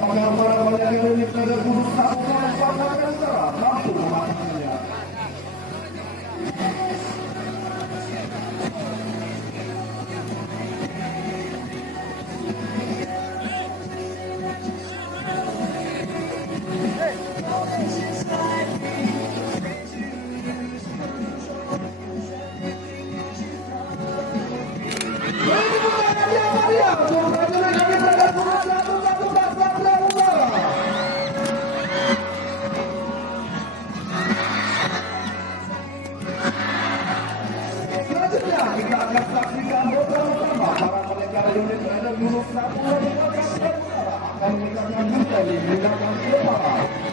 apakah para pelajar Yonif ada Khusus satu orang Satria Musara mampu memastikannya. Kita akan saksikan program utama para pelajar Yonif ada Khusus satu orang Satria Musara akan meningkatkan budaya di bidang kepala.